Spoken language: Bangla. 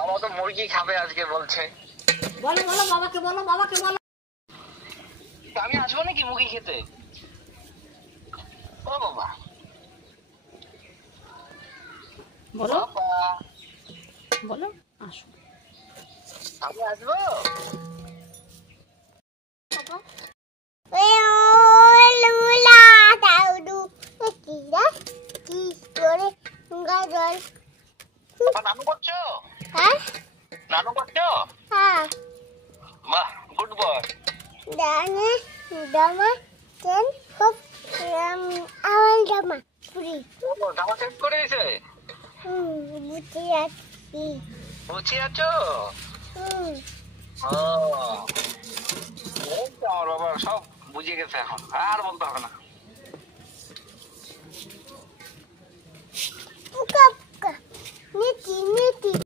বাবা তো মুরগি খাবে আজকে বলছে। বলো বলো বাবাকে বলো, বাবাকে বলো। আমি আসবো নাকি মুরগি খেতে? ও বাবা বলো বাবা, বলো আসো। আমি আসবো। নানু করছো? হ্যাঁ নানু করছো? হ্যাঁ বাহ, গুড বয়। জামা চেন খুব আমার জামা পুরি জামা চেঞ্জ করে দিয়েছে? বুঝে যাচ্ছি বুঝে আছো? ও, এই তো আমার বাবা সব বুঝে গেছে, এখন আর বলতে হবে না। নীতি নীতি